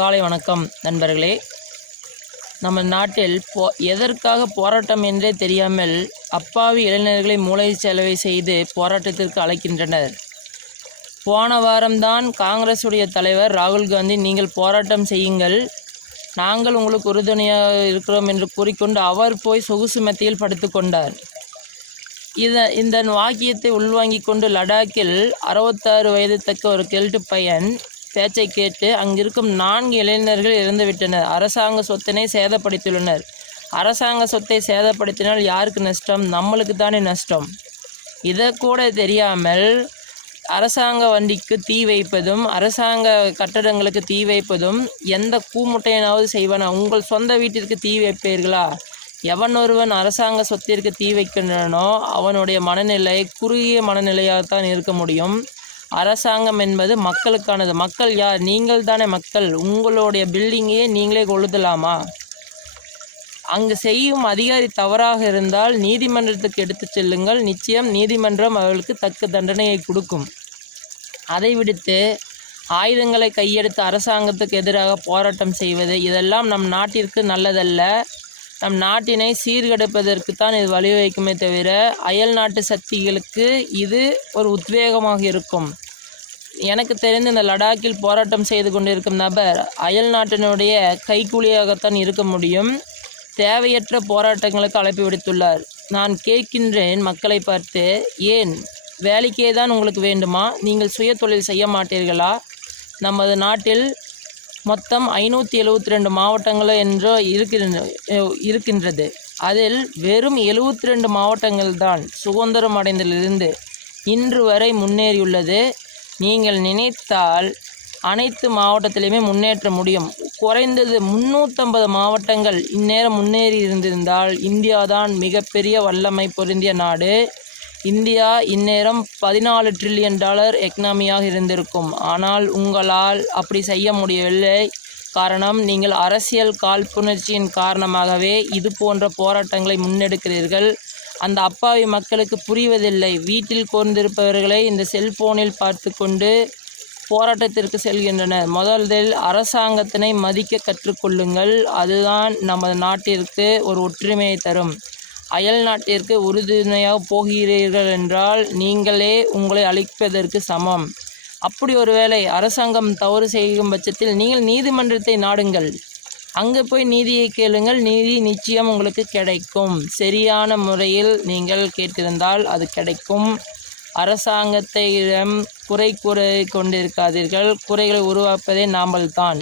காலை வணக்கம் நண்பர்களே. நம்ம நாட்டில் எதற்காக போராட்டம் என்றே தெரியாமல் அப்பாவி இளைஞர்களை மூளை செலவை செய்து போராட்டத்திற்கு அழைக்கின்றனர். போன வாரம்தான் காங்கிரஸுடைய தலைவர் ராகுல் காந்தி, நீங்கள் போராட்டம் செய்யுங்கள், நாங்கள் உங்களுக்கு உறுதுணையாக இருக்கிறோம் என்று கூறிக்கொண்டு அவர் போய் சொகுசு மெத்தையில் படுத்து கொண்டார். இந்த வாக்கியத்தை உள்வாங்கிக் கொண்டு லடாக்கில் 66 வயது தக்க ஒரு கெல்ட்டு பையன் பேச்சை கேட்டு அங்கிருக்கும் 4 இளைஞர்கள் இறந்துவிட்டனர். அரசாங்க சொத்தினை சேதப்படுத்தியுள்ளனர். அரசாங்க சொத்தை சேதப்படுத்தினால் யாருக்கு நஷ்டம்? நம்மளுக்கு தானே நஷ்டம். இதை கூட தெரியாமல் அரசாங்க வண்டிக்கு தீ வைப்பதும் அரசாங்க கட்டடங்களுக்கு தீ வைப்பதும் எந்த கூமுட்டையனாவது செய்வானா? உங்கள் சொந்த வீட்டிற்கு தீ வைப்பீர்களா? எவன் ஒருவன் அரசாங்க சொத்திற்கு தீ வைக்கின்றனோ அவனுடைய மனநிலை குறுகிய மனநிலையாகத்தான் இருக்க முடியும். அரசாங்கம் என்பது மக்களுக்கானது. மக்கள் யார்? நீங்கள் தானே மக்கள். உங்களுடைய பில்டிங்கையே நீங்களே கொளுத்தலாமா? அங்கு செய்யும் அதிகாரி தவறாக இருந்தால் நீதிமன்றத்துக்கு எடுத்து செல்லுங்கள். நிச்சயம் நீதிமன்றம் அவர்களுக்கு தக்க தண்டனையை கொடுக்கும். அதை விடுத்து ஆயுதங்களை கையெடுத்து அரசாங்கத்துக்கு எதிராக போராட்டம் செய்வது இதெல்லாம் நம் நாட்டிற்கு நல்லதல்ல. நம் நாட்டினை சீர்கெடுப்பதற்குத்தான் இது வழிவகுக்குமே தவிர அயல் நாட்டு சக்திகளுக்கு இது ஒரு உத்வேகமாக இருக்கும். எனக்கு தெரிந்து இந்த லடாக்கில் போராட்டம் செய்து கொண்டிருக்கும் நபர் அயல் நாட்டினுடைய கைக்கூலியாகத்தான் இருக்க முடியும். தேவையற்ற போராட்டங்களுக்கு அழைப்பு விடுத்துள்ளார். நான் கேட்கின்றேன் மக்களை பார்த்து, ஏன் வேலைக்கே தான் உங்களுக்கு வேண்டுமா? நீங்கள் சுய தொழில் செய்ய மாட்டீர்களா? நமது நாட்டில் மொத்தம் 572 மாவட்டங்கள் என்றோ இருக்கின்றது. அதில் வெறும் 72 மாவட்டங்கள் தான் சுதந்திரம் அடைந்ததிலிருந்து இன்று வரை முன்னேறியுள்ளது. நீங்கள் நினைத்தால் அனைத்து மாவட்டத்திலையுமே முன்னேற்ற முடியும். குறைந்தது 350 மாவட்டங்கள் இந்நேரம் முன்னேறி இருந்திருந்தால் இந்தியாதான் மிகப்பெரிய வல்லமை பொருந்திய நாடு. இந்தியா இந்நேரம் $14 trillion எக்கனாமியாக இருந்திருக்கும். ஆனால் உங்களால் அப்படி செய்ய முடியவில்லை. காரணம், நீங்கள் அரசியல் காழ்ப்புணர்ச்சியின் காரணமாகவே இது போன்ற போராட்டங்களை முன்னெடுக்கிறீர்கள். அந்த அப்பாவி மக்களுக்கு புரிவதில்லை. வீட்டில் கோர்ந்திருப்பவர்களை இந்த செல்போனில் பார்த்து கொண்டு போராட்டத்திற்கு செல்கின்றனர். முதலில் அரசாங்கத்தினை மதிக்க கற்றுக்கொள்ளுங்கள். அதுதான் நமது நாட்டிற்கு ஒரு ஒற்றுமையை தரும். அயல் நாட்டிற்கு உறுதுணையாக போகிறீர்கள் என்றால் நீங்களே உங்களை அழிப்பதற்கு சமம். அப்படி ஒருவேளை அரசாங்கம் தவறு செய்யும் பட்சத்தில் நீங்கள் நீதிமன்றத்தை நாடுங்கள். அங்கே போய் நீதியை கேளுங்கள். நீதி நிச்சயம் உங்களுக்கு கிடைக்கும். சரியான முறையில் நீங்கள் கேட்டிருந்தால் அது கிடைக்கும். அரசாங்கத்திடம் குறை கொண்டிருக்காதீர்கள். குறைகளை உருவாக்குவதே நாமள்தான்.